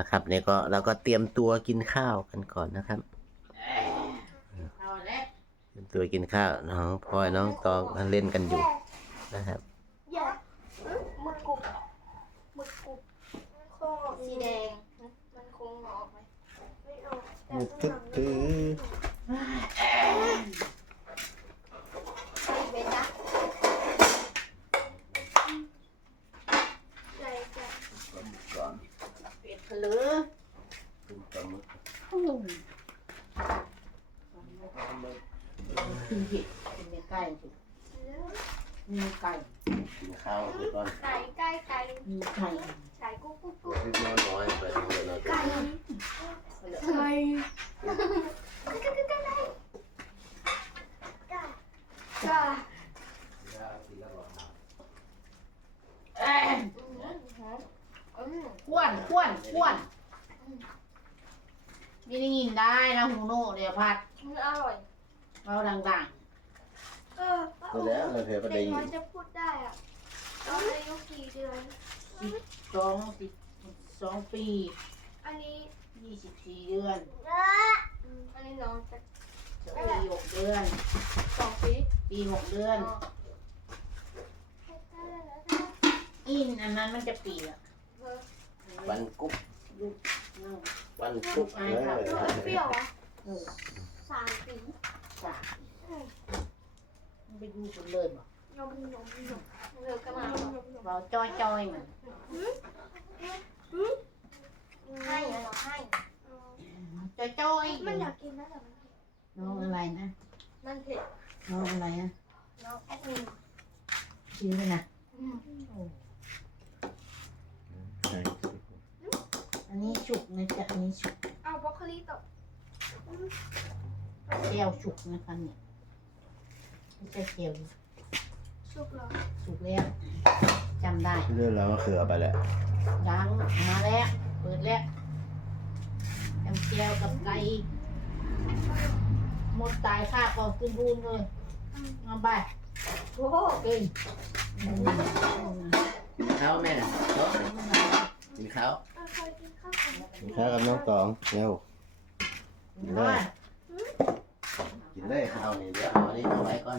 นะครับเนี่ยก็เราก็เตรียมตัวกินข้าวกันก่อนนะครับเอาแล้วเตรียมตัวกินข้าวน้องพลอยน้องตองเล่นกันอยู่นะครับอย่าหมึกกรุบหมึกกรุบโค้งออกสีสีแดแดงงมันคงออกไหมไม่ออกแต่มุกข้างทึกหลัง ทือ ไปจ้ะ ใจจะ ก่อน เป็ดเพลือ ขึ้นปลาหมึก กินเห็ดกินเนื้อไก่สิมีไก่ กินข้าวไปก่อน ไก่ไก่ไก่ มีไก่ ไก่กุ๊กกุ๊ก ตัว กุ๊ก ที่น้อยน้อยไปทางเดินเรา ไก่ไก่ไก่ เอ้ย อืม อ้วนอ้วนอ้วนไม่ได้ยินได้นะหู โน่เดี๋ยวพัดมันอร่อย เราดังเออป้าก็โอ๋แล้วเราเธอก็เด็ได้กยิน้อยนจะพูดได้อะตอนอายุกี่เดือน ๆสองสิบสองปีอันนี้ยี่สิบสี่เดือนอืมอันนี้น้องจะปีหกเดือน สองปีปีหกเดือนอ๋ออินอันนั้นมันจะปีละเออวันกุ๊บลูกนั่งวันกุ๊บเออดูมันเปรี้ยวอะเออ สามปีสามมันไปดูกันเลยบ่นมนมนมเลือกันมานมนมนมเราจ้อยจอยมันให้นะเราให้จอยจอยมันอยากกินนะแต่มันน้องอะไรนะ มันเผ็ดน้องอะไรนะน้องแอดมินชื่ออะไรนะอันนี้ฉุกนะจ๊ะอันนี้ฉุก เอาบรอกโคลีตก แก้วฉุกนะคะเนี่ยไม่ใช่แก้วชุบเหรอฉุกแล้วจำได้เรื่องเราก็คือเอาไปแล้วยังมาแล้ว เปิดแล้วจำแก้วกับไก่หมดตายค่าก็ขึ้นรูนเลยเอาไปโอ้โหกินกินข้าวแม่เนาะกินข้าวเอาเคยกินข้าวของกินข้าวกับน้องตองเร็ว น้อยกินเลยข้าวนี่เดี๋ยวเอาอันนี้เอาไว้ก่อน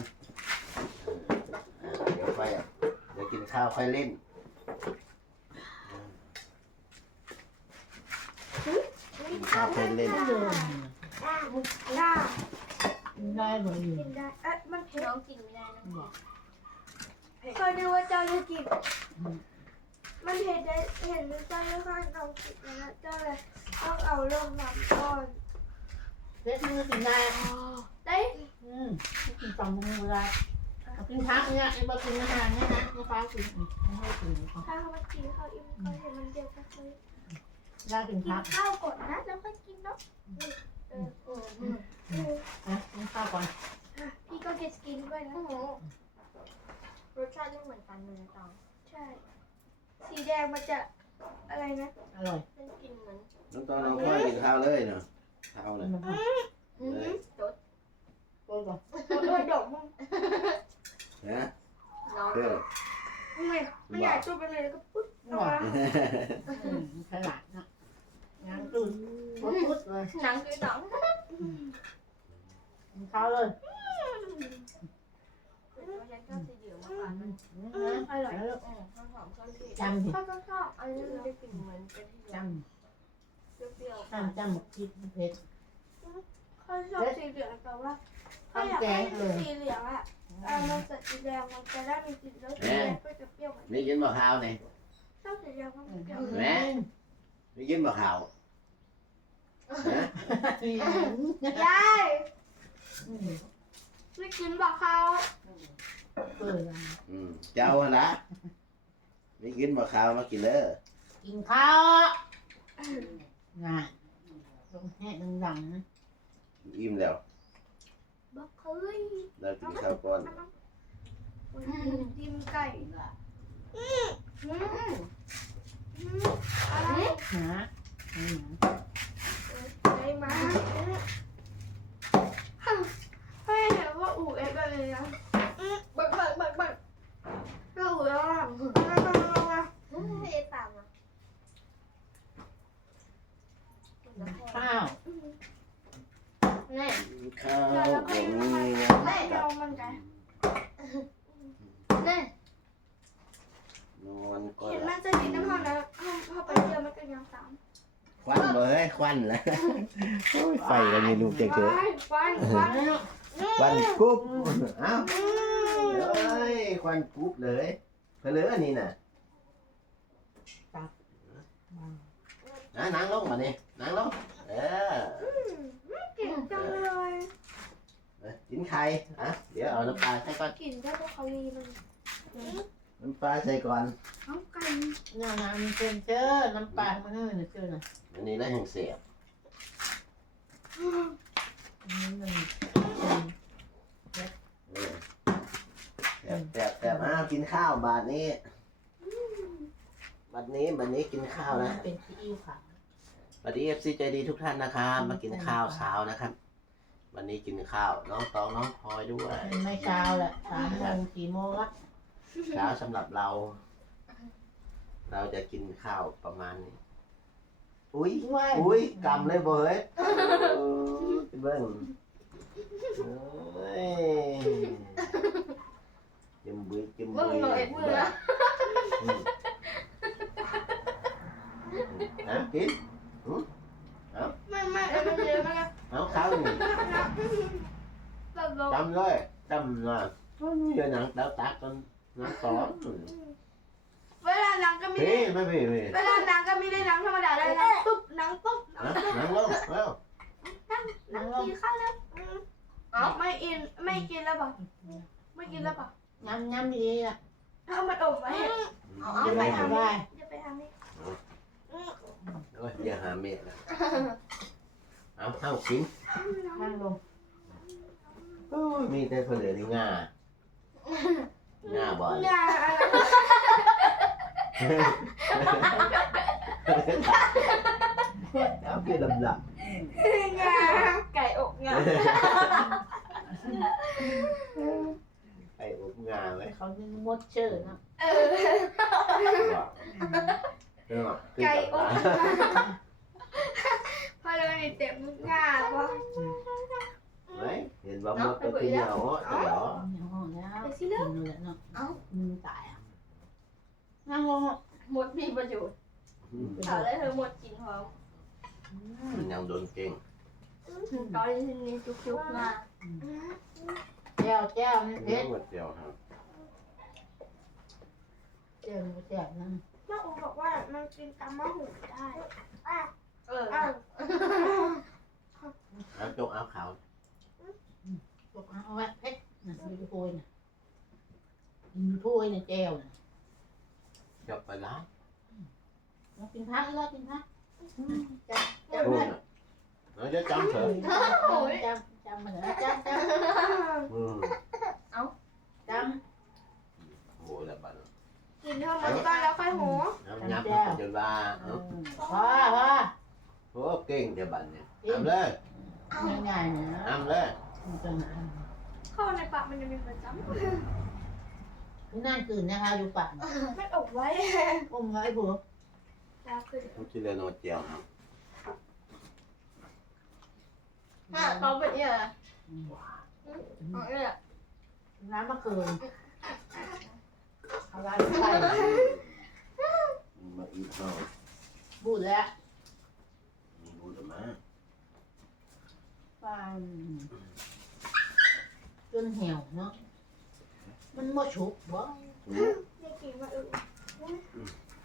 เออเดี๋ยวไปอะเดี๋ยวกินข้าวค่อยเล่นกินข้าวค่อยเล่นเดินได้ได้เลยกินได้เอ๊ะมันเผ็ดน้องกินไม่ได้นะบอกเคยดูว่าเจ้าจะกิน มันเห็นได้เห็นเจ้าจะข้างเอากินนะเจ้าเลยต้องเอาลงน้ำก่อน เล็ดมือกินได้ได้ อืมกินสองมือได้เอากินพักเนี่ยไอ้บอกินอาหารเนี่ยนะไม่ฟ้ากินไม่ให้กินเขาถ้าเขามากินข้าวอิ่มก็เห็นมันเดียวกันเลยได้กินกิพันกข้าวก่อนนะแล้วค่อยกินเนาะเอออืมอืมเออนะกินข้าวก่อนอะพี่ก็กินกินด้วยนะโอ้โหรสชาติไม่เหมือนกันเลยนะตองใช่ สีแดงมันจะอะไรนะอร่อยมันกินเหมือนน้องตองน้องพ่อยกินข้าวเลยเนาะ ข้าวกิเลยนมันอืมจดโอ้ยก่อนโดยดอกมันนะน้องเพื่อไม่ไม่อยากจุบไปเลยแล้วก็ปุ๊บออกมาอืมฉลาดนะยังตื่นพุดๆเลยหนังคือหนังกินข้าวเลยฉันก็จะเยอะมากกว่าอืนะมนะอร่อยแล้วอืมข้าวหอมข้าวเผ็ดจำดิข้าวก็ชอบอันนี้มันได้กลิ่นเหมือนกะทิจเปรี้ยวำจำจำหมกพริกเผ็ดข้าวชอบสีเหลืองแต่ว่าถ้าอยากให้สีเหลืองอะเออมันจะสีแดงมันจะได้มีกลิ่นแล้วสีแดงก็จะเปรี้ยวเหมือนนี่กินบ่ข้าวนี่ชอบสีแดงมันเปรี้ยวแม่นี่กินบ่ข้าวนะยายไม่กินบอกเขาเปิดอืมเจ้าหั่นละนี่กินบ่ข้าวมากินเลยกินข้าว งานลงแห้งดังๆนะอิ่มแล้วบอกเคยเรากินข้าวก่อนดิมไก่อืมอะไร นะอืม ได้มาให้เห็นว่าอู่เอ็กซ์เลยนะบักบักบักบักก็อู่แล้วอะมามามามา อืมเอะตามนะ แน่ ข้าว แล้ว ผ ก็ ม ยัง นี่ ไม่ นะ ไม่เอามันกัน แน่ นอน ก่อนเห็นมันจะดีน้ำหอมนะห้องเข้าไปเจอมันก็ยังสามควันเบยควันแล้วโอ้ยไฟก็มีลูกเจ๊กเถอะควันควันแล้วควันปุ๊บเอ้าอืมเอ้ยควันปุ๊บเลยเพลืออันนี้น่ะนะนั่งลงมานี่นั่งลงเออกลิ่นจังเลยเอ้ยกินไข่อะเดี๋ยวเอาน้ำปลาใส่ก่อนกลิ่นเจ้าพวกเขาลีมันน้ำปลาใส่ก่อน น้ำไก่เนี่ยน้ำเป็นเจอน้ำปลามันนี่เจอน่ะอันนี้แล้วแห้งเสียบนี่มันเออแซ่บแซ่บแซ่บอ้าวกินข้าวบาทนี้บัดนี้บัดนี้กินข้าวนะเป็นซีอิ๊วขาวสวัสดีเอฟซีใจดีทุกท่านนะครับมากินข้าวเช้านะครับ วันนี้กินข้าวน้องตองน้องพลอยด้วยไม่เช้าแหละสามโมงสี่โมงละเช้าสำหรับเรา เราจะกินข้าวประมาณนี้ อุ้ยว้าย อุ้ยกำเลยบ่เฮ้ยเบิ้งเอ้ยจิ้มบุยจิ้มบุยอืมนะกินไม่ไม่เอามันเยอะมากเอาข้าวนี่แบบเราจำเลยจำนะเดี๋ยวหนังดาวตักกันนังสอนเวลา หนังก็ไม่เฮ้ได้ยไม่พี่พี่เวลาหนังก็ไม่ได้หนังธรรมดาเลยหนังตุ๊บหนังตุ๊บหนังนะหนังลงแล้วหนังกินข้าวแล้วเอาไม่อินไม่กินแล้วป่ะไม่กินแล้วป่ะย้ำย้ำดีอะเอามันอบไว้เอาไปทำได้จะไปทำนี่โอ้ยอย่าหาเมียนะเอาเข้ากินข้างลงโอ้ยมีแต่เผลือที่ง่าง่าบ่อยยาอะไร เอาเกลือดำดงาไก่อบงาำไอ้อบง่าไว้เขาเป็นมดเชื่อนะเออ นี่เต็มงาพอไหมเห็นว่ามันก็กินเหนียวแต่เหรออย่างห้องแล้วเดี๋ยวสิกิเลินกเลยเนาะเอ้ามึงตายอะนั่งลงหมดมีประโยชน์อืมเอาเลยเธอหมดกินหอมมันยังโดนเก่งตอนนี้จุกๆมาแจ้วแจ้วนี่เลี้เด็ยดงหมดเดียวครับแจ้วแจ้วนั่นแม่โอบอกว่ามันกินตามมะหูได้เออเอาจงเอาขาวบอกเอาไว้เพชรน่ะดูโพยน่ะดูโพยเนี่ยแจ้วน่ะ จับไปแล้วเรากินพักแล้วกินพักจับจับโอ้เลยยเราจะจำเถอะจำจำมาเหรอจำจอืมำจโอ้ยแล้วบัดกินเท่ามันก่อนแล้วค่อยหูน้ำยับมันจนว่าำเอ้าพ่อพ่อโอ้เก่งเดี๋ยวบัดเนี่ยทำเลยง่ายๆนะทำเลยมันจะหาเข้าในปากมันจะมีประจำ ที่นั่นคืนนะคะอยู่ป่ามันอบไว้อมไว้บัวแล้วคือทุกทีเลยโนเจียวครับอะเขาเป็นเนี่ย Ừ. อ๋อเนี่ยน้ำมะเขือเอาไว้ใส่มาอีกหน่อยบูดแล้วมีบูดมาปานจนเหี่ยวเนาะ มันหมดฉุกบ่ไม่กินมาอื่น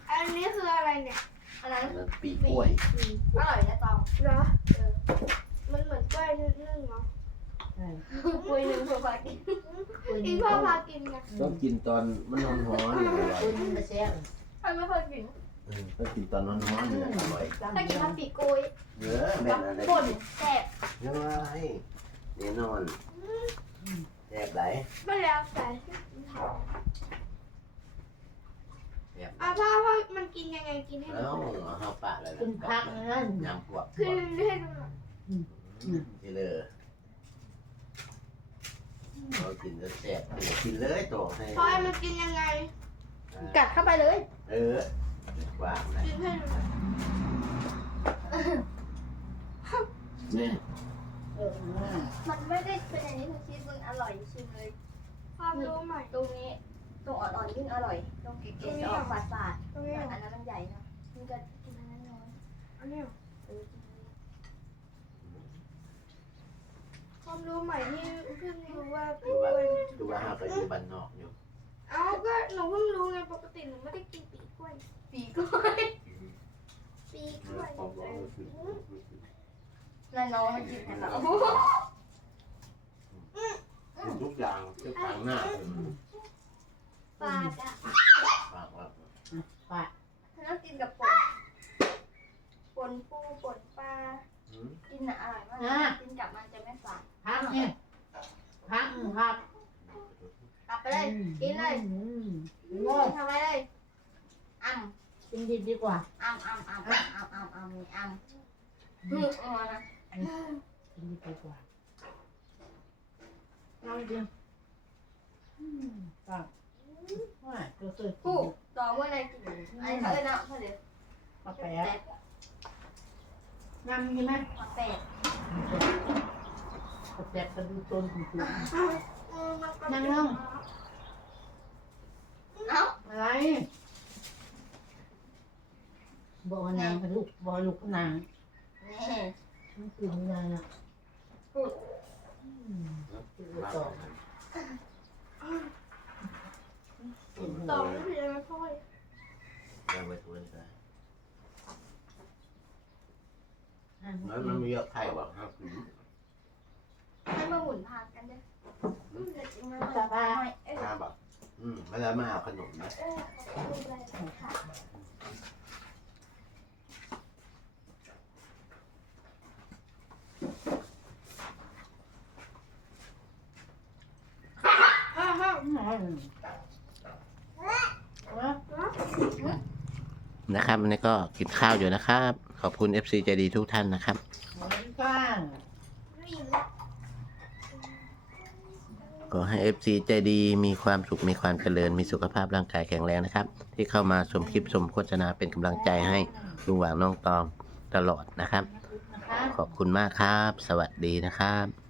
อันนี้คืออะไรเนี่ยอันนั้นแล้วปีกล้วยอร่อยนะตองเหรอมันเหมือนกล้วยนึ่งๆเนาะใช่คุยหนึ่งเพื่อพากินปืนกินพ่อพากินไงต้องกินตอนมันร้อนร้อนเลยปืนมันแซ่บใครไม่เคยกินต้องกินตอนร้อนร้อนเลยอร่อยจำถ้ากิเดีนยวทำปีกกุยเยอะแม่นอะไรป่นแซ่บเยอะไรแน่นอน แซ่บไหลไม่แล้วแต่แซ่บอะพ่อพ่อมันกินยังไงกินให้แล้ดูวหน่อยเอาเข้าปากเลยกินพักนั่นยำพวกคือให้ดูหน่อยที่เลยเรากินแล้วแซ่บกินเลยตัวให้พ่อให้มันกินยังไง กัดเข้าไปเลยเออว่างเลยกินให้ดูหน่อยนี่เอออืมมันไม่ได้เป็นอย่างนี้ทุกชีสมัน อร่อยชิมเลยความรู้ใหม่ ตรงนี้ตรงอ่อนๆยิ่งอร่อย ตรงเก๋ๆจะออกฝาดตรงๆนี้อันนั้นมันใหญ่เนาะมันจะกินอันนั้นน้อยอันนี้เออกินอันนี้ความรู้ใหม่ที่เพิ่งรู้ว่าดูว่าดูว่าห้าไปอยู่บ้านนอกอยู่เอาก็หนูเพิ่งรู้ไงปกติหนูไม่ได้กินปีกล้วยปีกล้วยปีกล้วยนั่นน้องมันกินแต่แบบกินทุกอย่างทุกทางหน้าเลยปลาจ้ะปากว่าไปแล้วกินกับป่นป่นปูป่นปลาอืมกินน่ะอร่อยมากกินกับมันจะไม่ฝาดพักเนี่ยพักครับกลับไปเลย กินเลยอืมโง่ทำไมเลยอ้ำกินดีดีกว่าอ้ำอ้ำอ้ำอ้ำอ้ำอ้ำอ้ำมีอ้ำฮึเอามานะกินดีดีกว่า เอาจริงอืมก็ว่าก็เคยกิผู้นต่อเมื่อไรกินไอ้เขาเอ้ยนะเขาเดี๋ยวกาแฟแปดน้ำมีไหมมาแปดกาแฟกระดูกต้นคุณครูอืมมันก็นั่งลงเอ้าอะไรบอกว่านางเป็นลูกบอกลูกก็นางนี่มันกินนางอะพูดอืม มากต่อต่อไม่เพียงไม่พ่อยยังไปทุนได้แล้วมันมีเยอะไข่หวังครับให้มาหมุนพากันเด้ออืมเดี๋ยวจริงๆมันไม่เอ้ยห้าบาทอืมไม่ได้มาเอาขนมนะ เอ้ยขอบคุณเลยค่ะ อ้าวอ้าว อืมเอา นะครับวันนี้ก็กินข้าวอยู่นะครับ ขอบคุณ FC ใจดีทุกท่านนะครับหมอนก้างรีบแล้วขอให้ FC ใจดีมีความสุขมีความเจริญ มีสุขภาพร่างกายแข็งแรงนะครับ ที่เข้ามาชมคลิปชมโฆษณาเป็นกำลังใจให้ลุงหวางน้องตองตลอดนะครับ ขอบคุณมากครับ สวัสดีนะครับ